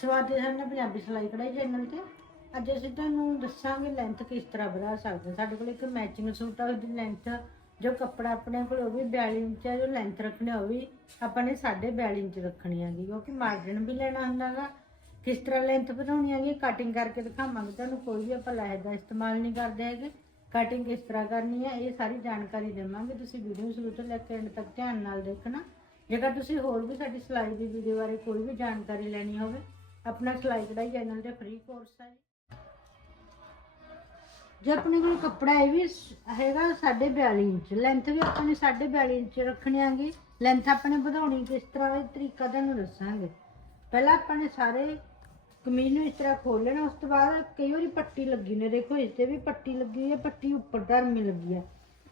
ਸਵਾਦ ਦੇ ਸਾਡੇ ਪੰਜਾਬੀ ਸਿਲਾਈ ਕਢਾਈ ਚੈਨਲ ਤੇ। ਅੱਜ ਅਸੀਂ ਤੁਹਾਨੂੰ ਦੱਸਾਂਗੇ ਲੈਂਥ ਕਿਸ ਤਰ੍ਹਾਂ ਵਧਾ ਸਕਦੇ ਹਾਂ। ਸਾਡੇ ਕੋਲ ਇੱਕ ਮੈਚਿੰਗ ਸੂਟ ਆ, ਉਹਦੀ ਲੈਂਥ ਜੋ ਕੱਪੜਾ ਆਪਣੇ ਕੋਲ ਉਹ ਵੀ 42 ਇੰਚ ਹੈ ਜੋ ਲੈਂਥ ਰੱਖਣੀ ਉਹ ਵੀ ਆਪਾਂ ਨੇ 42.5 ਇੰਚ ਰੱਖਣੀ ਹੈਗੀ। ਕਿਉਂਕਿ ਮਾਰਜਨ ਵੀ ਲੈਣਾ ਹੁੰਦਾਗਾ ਕਿਸ ਤਰ੍ਹਾਂ ਲੈਂਥ ਵਧਾਉਣੀ ਹੈਗੀ ਕਟਿੰਗ ਕਰਕੇ ਦਿਖਾਵਾਂਗੇ ਤੁਹਾਨੂੰ। ਕੋਈ ਵੀ ਆਪਾਂ ਲਹਿਜ ਦਾ ਇਸਤੇਮਾਲ ਨਹੀਂ ਕਰਦੇ ਹੈਗੇ। ਕਟਿੰਗ ਕਿਸ ਤਰ੍ਹਾਂ ਕਰਨੀ ਹੈ ਇਹ ਸਾਰੀ ਜਾਣਕਾਰੀ ਦੇਵਾਂਗੇ। ਤੁਸੀਂ ਵੀਡੀਓ ਸ਼ੁਰੂ ਤੋਂ ਲੈ ਕੇ ਐਂਡ ਤੱਕ ਧਿਆਨ ਨਾਲ ਦੇਖਣਾ। ਜੇਕਰ ਤੁਸੀਂ ਹੋਰ ਵੀ ਸਾਡੀ ਸਿਲਾਈ ਦੀ ਵੀਡੀਓ ਬਾਰੇ ਕੋਈ ਵੀ ਜਾਣਕਾਰੀ ਲੈਣੀ ਹੋਵੇ ਆਪਣਾ ਸਿਲਾਈ ਕਢਾਈ ਚੈਨਲ ਤੇ ਫ੍ਰੀ ਕੋਰਸ ਹੈ ਜੇ ਆਪਣੇ ਕੋਲ ਕੱਪੜਾ ਇਹ ਵੀ ਹੈਗਾ 42.5 ਇੰਚ ਲੈਂਥ ਵੀ ਆਪਾਂ ਨੇ 42.5 ਇੰਚ ਰੱਖਣੀ ਹੈਗੀ। ਲੈਂਥ ਆਪਣੇ ਵਧਾਉਣੀ ਕਿਸ ਤਰ੍ਹਾਂ ਦਾ ਤਰੀਕਾ ਤੁਹਾਨੂੰ ਦੱਸਾਂਗੇ। ਪਹਿਲਾਂ ਆਪਾਂ ਨੇ ਸਾਰੇ ਕਮੀਜ਼ ਨੂੰ ਇਸ ਤਰ੍ਹਾਂ ਖੋਲ ਲੈਣਾ, ਉਸ ਤੋਂ ਬਾਅਦ ਕਈ ਵਾਰੀ ਪੱਟੀ ਲੱਗੀ ਨੇ, ਦੇਖੋ ਇਸ ਤੇ ਵੀ ਪੱਟੀ ਲੱਗੀ ਹੈ, ਪੱਟੀ ਉੱਪਰ ਧਰਮੀ ਲੱਗੀ ਹੈ।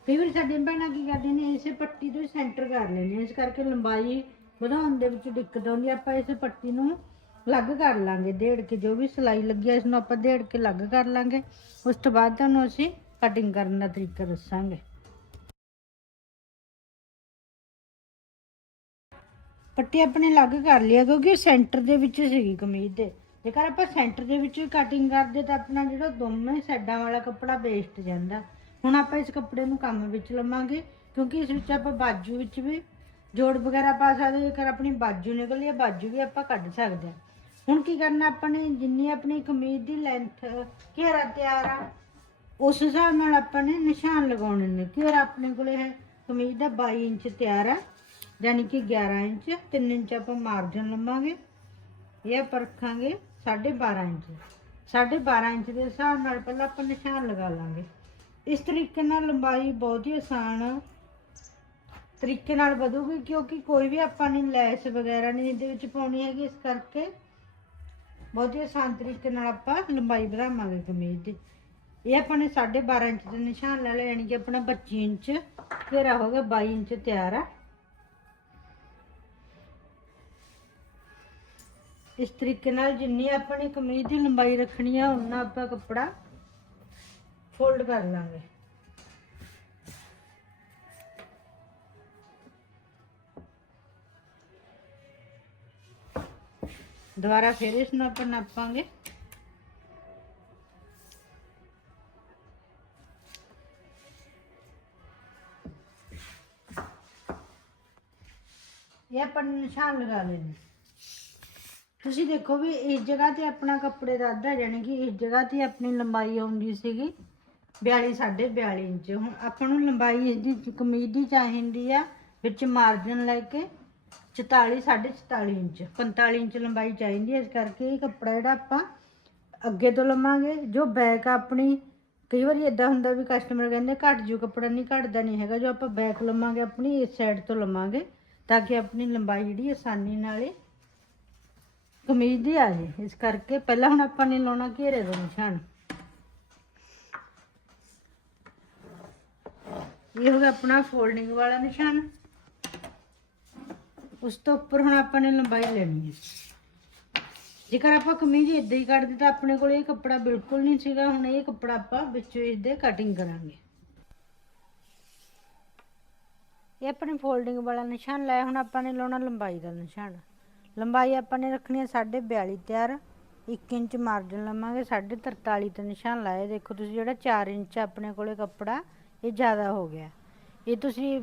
ਕਈ ਵਾਰੀ ਸਾਡੀਆਂ ਭੈਣਾਂ ਕੀ ਕਰਦੀਆਂ ਨੇ, ਇਸੇ ਪੱਟੀ ਤੋਂ ਸੈਂਟਰ ਕਰ ਲੈਂਦੇ ਇਸ ਕਰਕੇ ਲੰਬਾਈ ਵਧਾਉਣ ਦੇ ਵਿੱਚ ਦਿੱਕਤ ਆਉਂਦੀ ਆਪਾਂ ਇਸ ਪੱਟੀ ਨੂੰ ਅਲੱਗ ਕਰ ਲਾਂਗੇ ਦੇੜ ਕੇ ਜੋ ਵੀ ਸਿਲਾਈ ਲੱਗੀ ਹੈ ਇਸ ਨੂੰ ਆਪਾਂ ਦੇੜ ਕੇ ਅਲੱਗ ਕਰ ਲਾਂਗੇ। ਉਸ ਤੋਂ ਬਾਅਦ ਤੁਹਾਨੂੰ ਅਸੀਂ ਕਟਿੰਗ ਕਰਨ ਦਾ ਤਰੀਕਾ ਦੱਸਾਂਗੇ। ਪੱਟੀ ਆਪਣੇ ਅਲੱਗ ਕਰ ਲਿਆ, ਕਿਉਂਕਿ ਸੈਂਟਰ ਦੇ ਵਿੱਚ ਸੀਗੀ ਕਮੀਜ਼ ਦੇ ਜੇਕਰ ਆਪਾਂ ਸੈਂਟਰ ਦੇ ਵਿੱਚ ਕਟਿੰਗ ਕਰਦੇ ਤਾਂ ਆਪਣਾ ਜਿਹੜਾ ਦੋਵੇਂ ਸਾਈਡਾਂ ਵਾਲਾ ਕੱਪੜਾ ਵੇਸਟ ਜਾਂਦਾ। ਹੁਣ ਆਪਾਂ ਇਸ ਕੱਪੜੇ ਨੂੰ ਕੰਮ ਵਿੱਚ ਲਵਾਂਗੇ, ਕਿਉਂਕਿ ਇਸ ਵਿੱਚ ਆਪਾਂ ਬਾਜੂ ਵਿੱਚ ਵੀ ਜੋੜ ਵਗੈਰਾ ਪਾ ਸਕਦੇ ਜੇਕਰ ਆਪਣੀ ਬਾਜੂ ਨਿਕਲੀ ਹੈ, ਬਾਜੂ ਵੀ ਆਪਾਂ ਕੱਢ ਸਕਦੇ ਹਾਂ। ਹੁਣ ਕੀ ਕਰਨਾ ਆਪਾਂ ਨੇ ਜਿੰਨੀ ਆਪਣੀ ਕਮੀਜ਼ ਦੀ ਲੈਂਥ ਘੇਰਾ ਤਿਆਰ ਆ, ਉਸ ਹਿਸਾਬ ਨਾਲ ਆਪਾਂ ਨੇ ਨਿਸ਼ਾਨ ਲਗਾਉਣੇ ਨੇ। ਘੇਰਾ ਆਪਣੇ ਕੋਲੇ ਹੈ, ਕਮੀਜ਼ ਦਾ 22 ਇੰਚ ਤਿਆਰ ਆ, ਯਾਨੀ ਕਿ 11 ਇੰਚ 3 ਇੰਚ ਆਪਾਂ ਮਾਰਜਨ ਲਵਾਂਗੇ ਇਹ ਆਪਾਂ ਰੱਖਾਂਗੇ 12.5 ਇੰਚ। 12.5 ਇੰਚ ਦੇ ਹਿਸਾਬ ਨਾਲ ਪਹਿਲਾਂ ਆਪਾਂ ਨਿਸ਼ਾਨ ਲਗਾ ਲਾਂਗੇ। ਇਸ ਤਰੀਕੇ ਨਾਲ ਲੰਬਾਈ ਬਹੁਤ ਹੀ ਆਸਾਨ ਤਰੀਕੇ ਨਾਲ ਵਧੂਗੀ ਕਿਉਂਕਿ ਕੋਈ ਵੀ ਆਪਾਂ ਨੇ ਲੈਸ ਵਗੈਰਾ ਨਹੀਂ ਇਹਦੇ ਵਿੱਚ ਪਾਉਣੀ ਹੈਗੀ, ਇਸ ਕਰਕੇ ਬਹੁਤ ਹੀ ਆਸਾਨ ਤਰੀਕੇ ਨਾਲ ਆਪਾਂ ਲੰਬਾਈ ਵਧਾਵਾਂਗੇ ਕਮੀਜ਼ ਦੀ। ਇਹ ਆਪਾਂ ਨੇ 12.5 ਇੰਚ ਦੇ ਨਿਸ਼ਾਨ ਲੈ ਲਿਆ ਯਾਨੀ ਕਿ ਆਪਣਾ 25 ਇੰਚ ਘੇਰਾ ਹੋ ਗਿਆ 22 ਇੰਚ ਤਿਆਰ ਆ। ਇਸ ਤਰੀਕੇ ਨਾਲ ਜਿੰਨੀ ਆਪਣੀ ਕਮੀਜ਼ ਦੀ ਲੰਬਾਈ ਰੱਖਣੀ ਆ ਉਨਾ ਆਪਾਂ ਕੱਪੜਾ ਫੋਲਡ ਕਰ ਲਾਂਗੇ। ਦੁਬਾਰਾ ਫਿਰ ਇਸ ਨੂੰ ਆਪਾਂ ਨਾਪਾਂਗੇ। ਇਹ ਆਪਾਂ ਨੇ ਨਿਸ਼ਾਨ ਲਗਾ ਲੈਣੇ ਤੁਸੀਂ ਦੇਖੋ ਵੀ ਇਸ ਜਗ੍ਹਾ ਤੇ ਆਪਣਾ ਕੱਪੜੇ ਦਾ ਅੱਧਾ, ਜਾਣੀ ਕਿ ਇਸ ਜਗ੍ਹਾ ਤੇ ਆਪਣੀ ਲੰਬਾਈ ਆਉਂਦੀ ਸੀਗੀ 42 42 ਇੰਚ। ਹੁਣ ਆਪਾਂ ਨੂੰ ਲੰਬਾਈ ਇਸ ਦੀ ਕਮੀਜ਼ ਦੀ ਚਾਹੀਦੀ ਆ, ਵਿੱਚ ਮਾਰਜਨ ਲੈ ਕੇ 44 44 ਇੰਚ। 45 ਇੰਚ ਲੰਬਾਈ ਚਾਹੀਦੀ ਹੈ, ਇਸ ਕਰਕੇ ਇਹ ਕੱਪੜਾ ਜਿਹੜਾ ਆਪਾਂ ਅੱਗੇ ਤੋਂ ਲਵਾਂਗੇ। ਜੋ ਬੈਕ ਆਪਣੀ, ਕਈ ਵਾਰੀ ਇਦਾਂ ਹੁੰਦਾ ਵੀ ਕਸਟਮਰ ਕਹਿੰਦੇ ਘੱਟ ਜੂ, ਕੱਪੜਾ ਨਹੀਂ, ਘਟਦਾ ਨਹੀਂ ਹੈਗਾ। ਜੋ ਆਪਾਂ ਬੈਕ ਲਵਾਂਗੇ, ਆਪਣੀ ਇਸ ਸਾਈਡ ਤੋਂ ਲਵਾਂਗੇ, ਤਾਂ ਕਿ ਆਪਣੀ ਲੰਬਾਈ ਜਿਹੜੀ ਆਸਾਨੀ ਨਾਲ ਇਹ ਕਮੀਜ਼ ਦੀ ਆ ਜੇ। ਇਸ ਕਰਕੇ ਪਹਿਲਾਂ ਹੁਣ ਆਪਾਂ ਨੇ ਲਾਉਣਾ ਘੇਰੇ ਦਾ ਨਿਸ਼ਾਨ। ਇਹ ਹੋ ਗਿਆ ਆਪਣਾ ਫੋਲਡਿੰਗ ਵਾਲਾ ਨਿਸ਼ਾਨ। ਉਸ ਤੋਂ ਉੱਪਰ ਹੁਣ ਆਪਾਂ ਨੇ ਲੰਬਾਈ ਲੈਣੀ ਹੈ ਜੇਕਰ ਆਪਾਂ ਕਮੀਜ਼ ਇਦਾਂ ਹੀ ਕੱਢਦੇ ਤਾਂ ਆਪਣੇ ਕੋਲ ਇਹ ਕੱਪੜਾ ਬਿਲਕੁਲ ਨਹੀਂ ਸੀਗਾ, ਹੁਣ ਇਹ ਕੱਪੜਾ ਆਪਾਂ ਵਿੱਚੋਂ ਇਸਦੇ ਕਟਿੰਗ ਕਰਾਂਗੇ। ਇਹ ਆਪਣੇ ਫੋਲਡਿੰਗ ਵਾਲਾ ਨਿਸ਼ਾਨ ਲਾਇਆ, ਹੁਣ ਆਪਾਂ ਨੇ ਲਾਉਣਾ ਲੰਬਾਈ ਦਾ ਨਿਸ਼ਾਨ। ਲੰਬਾਈ ਆਪਾਂ ਨੇ ਰੱਖਣੀ ਹੈ 42 ਤਿਆਰ। 1 ਇੰਚ ਮਾਰਜਨ ਲਵਾਂਗੇ 43 ਤੇ ਨਿਸ਼ਾਨ ਲਾਇਆ। ਦੇਖੋ ਤੁਸੀਂ ਜਿਹੜਾ 4 ਇੰਚ ਆਪਣੇ ਕੋਲੇ ਕੱਪੜਾ, ਇਹ ਜ਼ਿਆਦਾ ਹੋ ਗਿਆ। ਇਹ ਤੁਸੀਂ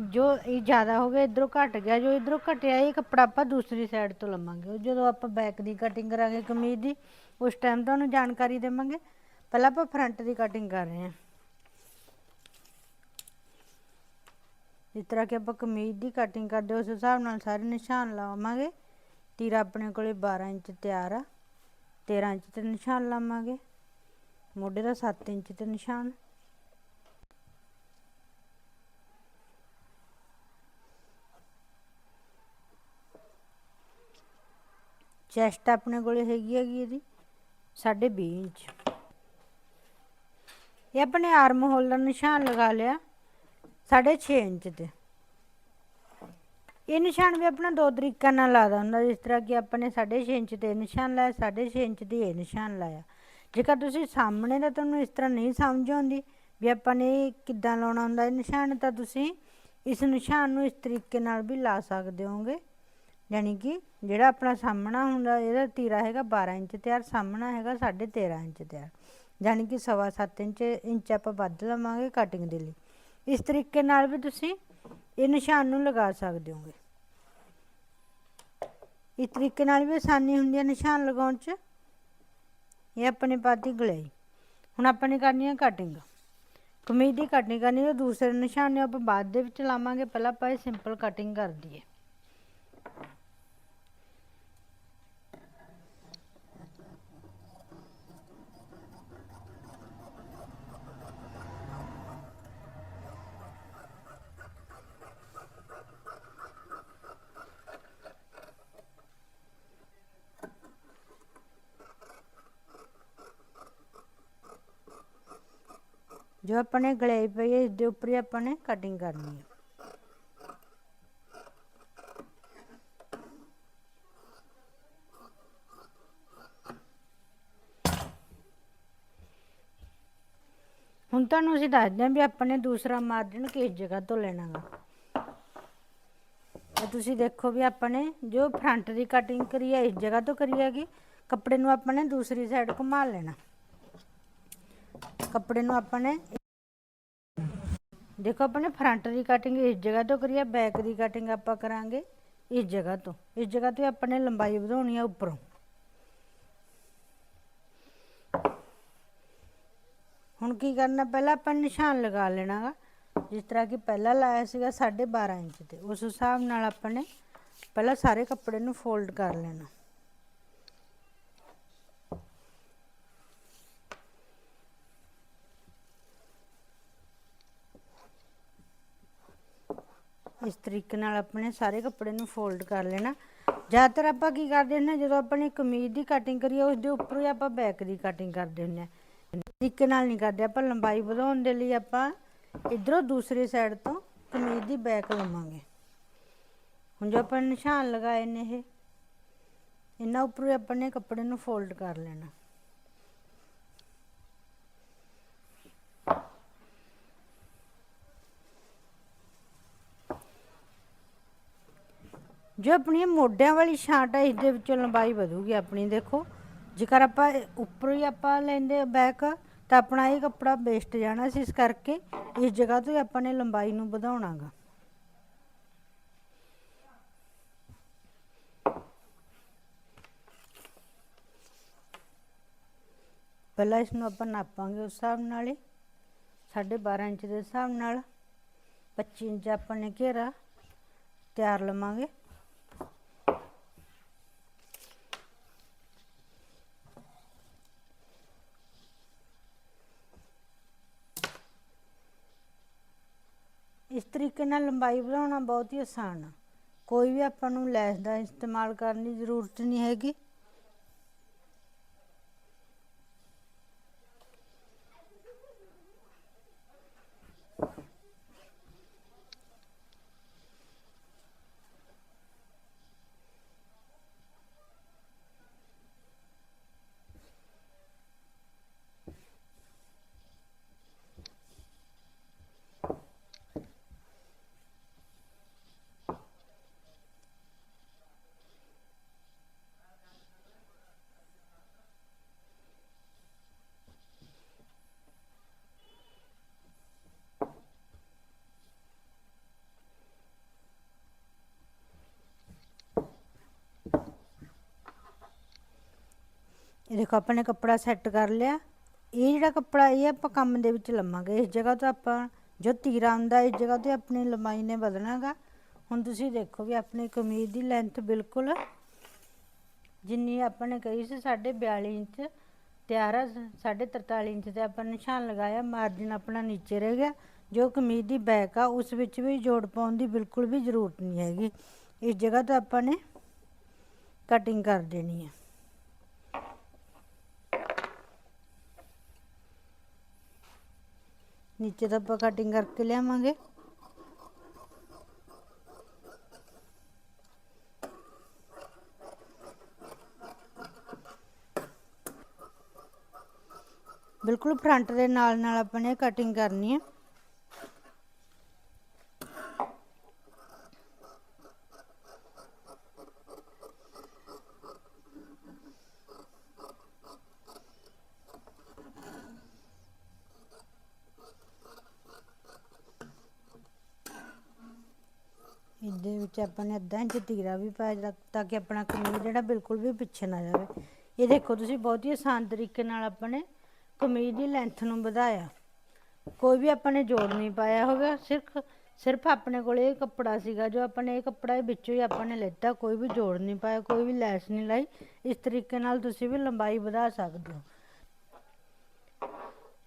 ਜੋ ਇਹ ਜ਼ਿਆਦਾ ਹੋ ਗਿਆ, ਇਧਰੋਂ ਘਟ ਗਿਆ, ਜੋ ਇਧਰੋਂ ਘਟਿਆ, ਇਹ ਕੱਪੜਾ ਆਪਾਂ ਦੂਸਰੀ ਸਾਈਡ ਤੋਂ ਲਵਾਂਗੇ। ਉਹ ਜਦੋਂ ਆਪਾਂ ਬੈਕ ਦੀ ਕਟਿੰਗ ਕਰਾਂਗੇ ਕਮੀਜ਼ ਦੀ, ਉਸ ਟਾਈਮ ਤੁਹਾਨੂੰ ਜਾਣਕਾਰੀ ਦੇਵਾਂਗੇ। ਪਹਿਲਾਂ ਆਪਾਂ ਫਰੰਟ ਦੀ ਕਟਿੰਗ ਕਰ ਰਹੇ ਹਾਂ। ਜਿਸ ਤਰ੍ਹਾਂ ਕਿ ਆਪਾਂ ਕਮੀਜ਼ ਦੀ ਕਟਿੰਗ ਕਰਦੇ ਉਸ ਹਿਸਾਬ ਨਾਲ ਸਾਰੇ ਨਿਸ਼ਾਨ ਲਾਵਾਂਗੇ। ਤੀਰਾ ਆਪਣੇ ਕੋਲੇ 12 ਇੰਚ ਤਿਆਰ ਆ 13 ਇੰਚ ਤੇ ਨਿਸ਼ਾਨ ਲਾਵਾਂਗੇ। ਮੋਢੇ ਦਾ 7 ਇੰਚ ਤੇ ਨਿਸ਼ਾਨ। ਚੈਸਟ ਆਪਣੇ ਕੋਲੇ ਹੈਗੀ ਹੈਗੀ ਇਹਦੀ 20 ਇੰਚ। ਇਹ ਆਪਣੇ ਆਰਮ ਹੋਲ ਦਾ ਨਿਸ਼ਾਨ ਲਗਾ ਲਿਆ 6.5 ਇੰਚ ਤੇ। ਇਹ ਨਿਸ਼ਾਨ ਵੀ ਆਪਣਾ ਦੋ ਤਰੀਕਿਆਂ ਨਾਲ ਲਾਦਾ ਹੁੰਦਾ, ਜਿਸ ਤਰ੍ਹਾਂ ਕਿ ਆਪਾਂ ਨੇ 6.5 ਇੰਚ ਤੇ ਨਿਸ਼ਾਨ ਲਾਇਆ 6.5 ਇੰਚ ਦੀ ਇਹ ਨਿਸ਼ਾਨ ਲਾਇਆ। ਜੇਕਰ ਤੁਸੀਂ ਸਾਹਮਣੇ ਦਾ ਤੁਹਾਨੂੰ ਇਸ ਤਰ੍ਹਾਂ ਨਹੀਂ ਸਮਝ ਆਉਂਦੀ ਵੀ ਆਪਾਂ ਨੇ ਕਿੱਦਾਂ ਲਾਉਣਾ ਹੁੰਦਾ ਇਹ ਨਿਸ਼ਾਨ, ਤਾਂ ਤੁਸੀਂ ਇਸ ਨਿਸ਼ਾਨ ਨੂੰ ਇਸ ਤਰੀਕੇ ਨਾਲ ਵੀ ਲਾ ਸਕਦੇ ਹੋਗੇ ਯਾਨੀ ਕਿ ਜਿਹੜਾ ਆਪਣਾ ਸਾਹਮਣਾ ਹੁੰਦਾ, ਇਹਦਾ ਤੀਰਾ ਹੈਗਾ 12 ਇੰਚ ਤਿਆਰ ਸਾਹਮਣਾ ਹੈਗਾ 13.5 ਇੰਚ ਤਿਆਰ ਯਾਨੀ ਕਿ ਸਵਾ ਸੱਤ ਇੰਚ ਇੰਚ ਆਪਾਂ ਵੱਧ ਲਵਾਂਗੇ ਕਟਿੰਗ ਦੇ ਲਈ। ਇਸ ਤਰੀਕੇ ਨਾਲ ਵੀ ਤੁਸੀਂ ਇਹ ਨਿਸ਼ਾਨ ਨੂੰ ਲਗਾ ਸਕਦੇ ਹੋਗੇ। ਇਸ ਤਰੀਕੇ ਨਾਲ ਵੀ ਆਸਾਨੀ ਹੁੰਦੀ ਹੈ ਨਿਸ਼ਾਨ ਲਗਾਉਣ 'ਚ। ਇਹ ਆਪਣੇ ਪਾਤੀ ਗਲਾਈ। ਹੁਣ ਆਪਾਂ ਨੇ ਕਰਨੀ ਹੈ ਕਟਿੰਗ ਕਮੀਜ਼ ਦੀ ਕਟਿੰਗ ਕਰਨੀ ਹੈ ਦੂਸਰੇ ਨਿਸ਼ਾਨ ਨੂੰ ਆਪਾਂ ਬਾਅਦ ਦੇ ਵਿੱਚ ਲਾਵਾਂਗੇ। ਪਹਿਲਾਂ ਆਪਾਂ ਇਹ ਸਿੰਪਲ ਕਟਿੰਗ ਕਰ ਦਈਏ। ਜੋ ਆਪਾਂ ਨੇ ਗਲੇ ਪਈ ਹੈ ਇਸ ਦੇ ਉੱਪਰ ਆਪਾਂ ਨੇ ਕਟਿੰਗ ਕਰਨੀ ਹੈ ਹੁਣ ਤੁਹਾਨੂੰ ਅਸੀਂ ਦੱਸਦੇ ਹਾਂ ਵੀ ਆਪਾਂ ਨੇ ਦੂਸਰਾ ਮਾਰਜਨ ਕਿਸ ਜਗ੍ਹਾ ਤੋਂ ਲੈਣਾ ਗਾ। ਇਹ ਤੁਸੀਂ ਦੇਖੋ ਵੀ ਆਪਾਂ ਨੇ ਜੋ ਫਰੰਟ ਦੀ ਕਟਿੰਗ ਕਰੀ ਹੈ ਇਸ ਜਗ੍ਹਾ ਤੋਂ ਕਰੀ ਹੈਗੀ, ਕੱਪੜੇ ਨੂੰ ਆਪਾਂ ਨੇ ਦੂਸਰੀ ਸਾਈਡ ਘੁਮਾ ਲੈਣਾ। ਕੱਪੜੇ ਨੂੰ ਆਪਾਂ ਨੇ ਦੇਖੋ, ਆਪਣੇ ਫਰੰਟ ਦੀ ਕਟਿੰਗ ਇਸ ਜਗ੍ਹਾ ਤੋਂ ਕਰੀ ਹੈ ਬੈਕ ਦੀ ਕਟਿੰਗ ਆਪਾਂ ਕਰਾਂਗੇ, ਇਸ ਜਗ੍ਹਾ ਤੋਂ। ਇਸ ਜਗ੍ਹਾ ਤੋਂ ਆਪਣੇ ਲੰਬਾਈ ਵਧਾਉਣੀ ਹੈ ਉੱਪਰੋਂ। ਹੁਣ ਕੀ ਕਰਨਾ, ਪਹਿਲਾਂ ਆਪਾਂ ਨਿਸ਼ਾਨ ਲਗਾ ਲੈਣਾ ਗਾ ਜਿਸ ਤਰ੍ਹਾਂ ਕਿ ਪਹਿਲਾਂ ਲਾਇਆ ਸੀਗਾ 12.5 ਇੰਚ ਤੇ, ਉਸ ਹਿਸਾਬ ਨਾਲ ਆਪਾਂ ਨੇ ਪਹਿਲਾਂ ਸਾਰੇ ਕੱਪੜੇ ਨੂੰ ਫੋਲਡ ਕਰ ਲੈਣਾ। ਇਸ ਤਰੀਕੇ ਨਾਲ ਆਪਣੇ ਸਾਰੇ ਕੱਪੜੇ ਨੂੰ ਫੋਲਡ ਕਰ ਲੈਣਾ। ਜ਼ਿਆਦਾਤਰ ਆਪਾਂ ਕੀ ਕਰਦੇ ਹੁੰਦੇ ਹਾਂ, ਜਦੋਂ ਆਪਣੀ ਕਮੀਜ਼ ਦੀ ਕਟਿੰਗ ਕਰੀਏ ਉਸ ਦੇ ਉੱਪਰ ਹੀ ਆਪਾਂ ਬੈਕ ਦੀ ਕਟਿੰਗ ਕਰਦੇ ਹੁੰਦੇ ਹਾਂ। ਤਰੀਕੇ ਨਾਲ ਨਹੀਂ ਕਰਦੇ, ਆਪਾਂ ਲੰਬਾਈ ਵਧਾਉਣ ਦੇ ਲਈ ਆਪਾਂ ਇਧਰੋਂ ਦੂਸਰੀ ਸਾਈਡ ਤੋਂ ਕਮੀਜ਼ ਦੀ ਬੈਕ ਲਵਾਂਗੇ। ਹੁਣ ਜੋ ਆਪਾਂ ਨਿਸ਼ਾਨ ਲਗਾਏ ਨੇ ਇਹ, ਇਹਨਾਂ ਉੱਪਰ ਹੀ ਆਪਾਂ ਨੇ ਕੱਪੜੇ ਨੂੰ ਫੋਲਡ ਕਰ ਲੈਣਾ। ਜੋ ਆਪਣੀ ਮੋਢਿਆਂ ਵਾਲੀ ਛਾਂਟ ਹੈ ਇਸ ਦੇ ਵਿੱਚੋਂ ਲੰਬਾਈ ਵਧੂਗੀ ਆਪਣੀ, ਦੇਖੋ। ਜੇਕਰ ਆਪਾਂ ਇਹ ਉੱਪਰ ਹੀ ਆਪਾਂ ਲੈਂਦੇ ਬੈਕ ਤਾਂ ਆਪਣਾ ਇਹ ਕੱਪੜਾ ਵੇਸਟ ਜਾਣਾ ਸੀ ਇਸ ਕਰਕੇ ਇਸ ਜਗ੍ਹਾ ਤੋਂ ਹੀ ਆਪਾਂ ਨੇ ਲੰਬਾਈ ਨੂੰ ਵਧਾਉਣਾਗਾ ਪਹਿਲਾਂ ਇਸ ਨੂੰ ਆਪਾਂ ਨਾਪਾਂਗੇ ਉਸ ਹਿਸਾਬ ਨਾਲ ਹੀ 12.5 ਇੰਚ ਦੇ ਹਿਸਾਬ ਨਾਲ। 25 ਇੰਚ ਆਪਾਂ ਨੇ ਘੇਰਾ, ਤਿਆਰ ਲਵਾਂਗੇ। ਤਰੀਕੇ ਨਾਲ ਲੰਬਾਈ ਵਧਾਉਣਾ ਬਹੁਤ ਹੀ ਆਸਾਨ ਆ। ਕੋਈ ਵੀ ਆਪਾਂ ਨੂੰ ਲੈਸ ਦਾ ਇਸਤੇਮਾਲ ਕਰਨ ਦੀ ਜ਼ਰੂਰਤ ਨਹੀਂ ਹੈਗੀ। ਇਹ ਦੇਖੋ, ਆਪਾਂ ਨੇ ਕੱਪੜਾ ਸੈੱਟ ਕਰ ਲਿਆ। ਇਹ ਜਿਹੜਾ ਕੱਪੜਾ, ਇਹ ਆਪਾਂ ਕੰਮ ਦੇ ਵਿੱਚ ਲਵਾਂਗੇ ਇਸ ਜਗ੍ਹਾ ਤੋਂ ਆਪਾਂ, ਜੋ ਤੀਰਾ ਆਉਂਦਾ, ਇਸ ਜਗ੍ਹਾ ਤੇ ਆਪਣੀ ਲੰਬਾਈ ਨੇ ਵਧਣਾਗਾ ਹੁਣ ਤੁਸੀਂ ਦੇਖੋ ਵੀ ਆਪਣੀ ਕਮੀਜ਼ ਦੀ ਲੈਂਥ ਬਿਲਕੁਲ ਜਿੰਨੀ ਆਪਾਂ ਨੇ ਕਹੀ ਸੀ 42 ਇੰਚ ਤਿਆਰ ਆ 43 ਇੰਚ ਤੇ ਆਪਾਂ ਨਿਸ਼ਾਨ ਲਗਾਇਆ ਮਾਰਜਨ ਆਪਣਾ ਨੀਚੇ ਰਹਿ ਗਿਆ। ਜੋ ਕਮੀਜ਼ ਦੀ ਬੈਕ ਆ, ਉਸ ਵਿੱਚ ਵੀ ਜੋੜ ਪਾਉਣ ਦੀ ਬਿਲਕੁਲ ਵੀ ਜ਼ਰੂਰਤ ਨਹੀਂ ਹੈਗੀ। ਇਸ ਜਗ੍ਹਾ ਤੋਂ ਆਪਾਂ ਨੇ ਕਟਿੰਗ ਕਰ ਦੇਣੀ ਹੈ ਨੀਚੇ ਤੋਂ ਆਪਾਂ ਕਟਿੰਗ ਕਰਕੇ ਲਿਆਵਾਂਗੇ। ਬਿਲਕੁਲ ਫਰੰਟ ਦੇ ਨਾਲ ਨਾਲ ਆਪਾਂ ਨੇ ਕਟਿੰਗ ਕਰਨੀ ਹੈ। ਵਿੱਚ ਆਪਾਂ ਨੇ ਅੱਧਾ ਇੰਚ ਤੀਰਾ ਵੀ ਪਾਇਆ ਤਾਂ ਕਿ ਆਪਣਾ ਕਮੀਜ਼ ਜਿਹੜਾ ਬਿਲਕੁਲ ਵੀ ਪਿੱਛੇ ਨਾ ਜਾਵੇ। ਇਹ ਦੇਖੋ ਤੁਸੀਂ ਬਹੁਤ ਹੀ ਆਸਾਨ ਤਰੀਕੇ ਨਾਲ ਆਪਣੇ ਕਮੀਜ਼ ਦੀ ਲੈਂਥ ਨੂੰ ਵਧਾਇਆ। ਕੋਈ ਵੀ ਆਪਾਂ ਨੇ ਜੋੜ ਨਹੀਂ ਪਾਇਆ ਹੋਗਾ, ਸਿਰਫ ਸਿਰਫ ਆਪਣੇ ਕੋਲ ਇਹ ਕੱਪੜਾ ਸੀਗਾ ਜੋ ਆਪਾਂ ਨੇ ਇਹ ਕੱਪੜਾ ਇਹ ਵਿੱਚੋਂ ਹੀ ਆਪਾਂ ਨੇ ਲੈਤਾ, ਕੋਈ ਵੀ ਜੋੜ ਨਹੀਂ ਪਾਇਆ, ਕੋਈ ਵੀ ਲੈਸ ਨਹੀਂ ਲਾਈ। ਇਸ ਤਰੀਕੇ ਨਾਲ ਤੁਸੀਂ ਵੀ ਲੰਬਾਈ ਵਧਾ ਸਕਦੇ ਹੋ।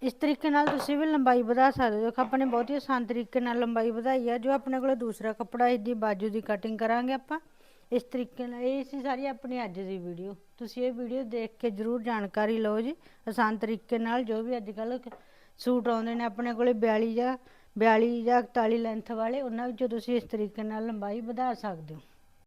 ਇਸ ਤਰੀਕੇ ਨਾਲ ਤੁਸੀਂ ਵੀ ਲੰਬਾਈ ਵਧਾ ਸਕਦੇ ਹੋ। ਆਪਾਂ ਨੇ ਬਹੁਤ ਹੀ ਆਸਾਨ ਤਰੀਕੇ ਨਾਲ ਲੰਬਾਈ ਵਧਾਈ ਹੈ ਜੋ ਆਪਣੇ ਕੋਲ ਦੂਸਰਾ ਕੱਪੜਾ ਇਸ ਦੀ ਬਾਜੂ ਦੀ ਕਟਿੰਗ ਕਰਾਂਗੇ ਆਪਾਂ। ਇਸ ਤਰੀਕੇ ਨਾਲ ਇਹ ਸੀ ਸਾਰੀ ਆਪਣੀ ਅੱਜ ਦੀ ਵੀਡੀਓ ਤੁਸੀਂ ਇਹ ਵੀਡੀਓ ਦੇਖ ਕੇ ਜਰੂਰ ਜਾਣਕਾਰੀ ਲਓ ਜੀ। ਆਸਾਨ ਤਰੀਕੇ ਨਾਲ ਜੋ ਵੀ ਅੱਜ ਕੱਲ ਸੂਟ ਆਉਂਦੇ ਨੇ ਆਪਣੇ ਕੋਲੇ 42 ਜਾਂ 42 ਜਾਂ 41 ਲੈਂਥ ਵਾਲੇ, ਉਹਨਾਂ ਵਿੱਚੋਂ ਤੁਸੀਂ ਇਸ ਤਰੀਕੇ ਨਾਲ ਲੰਬਾਈ ਵਧਾ ਸਕਦੇ ਹੋ।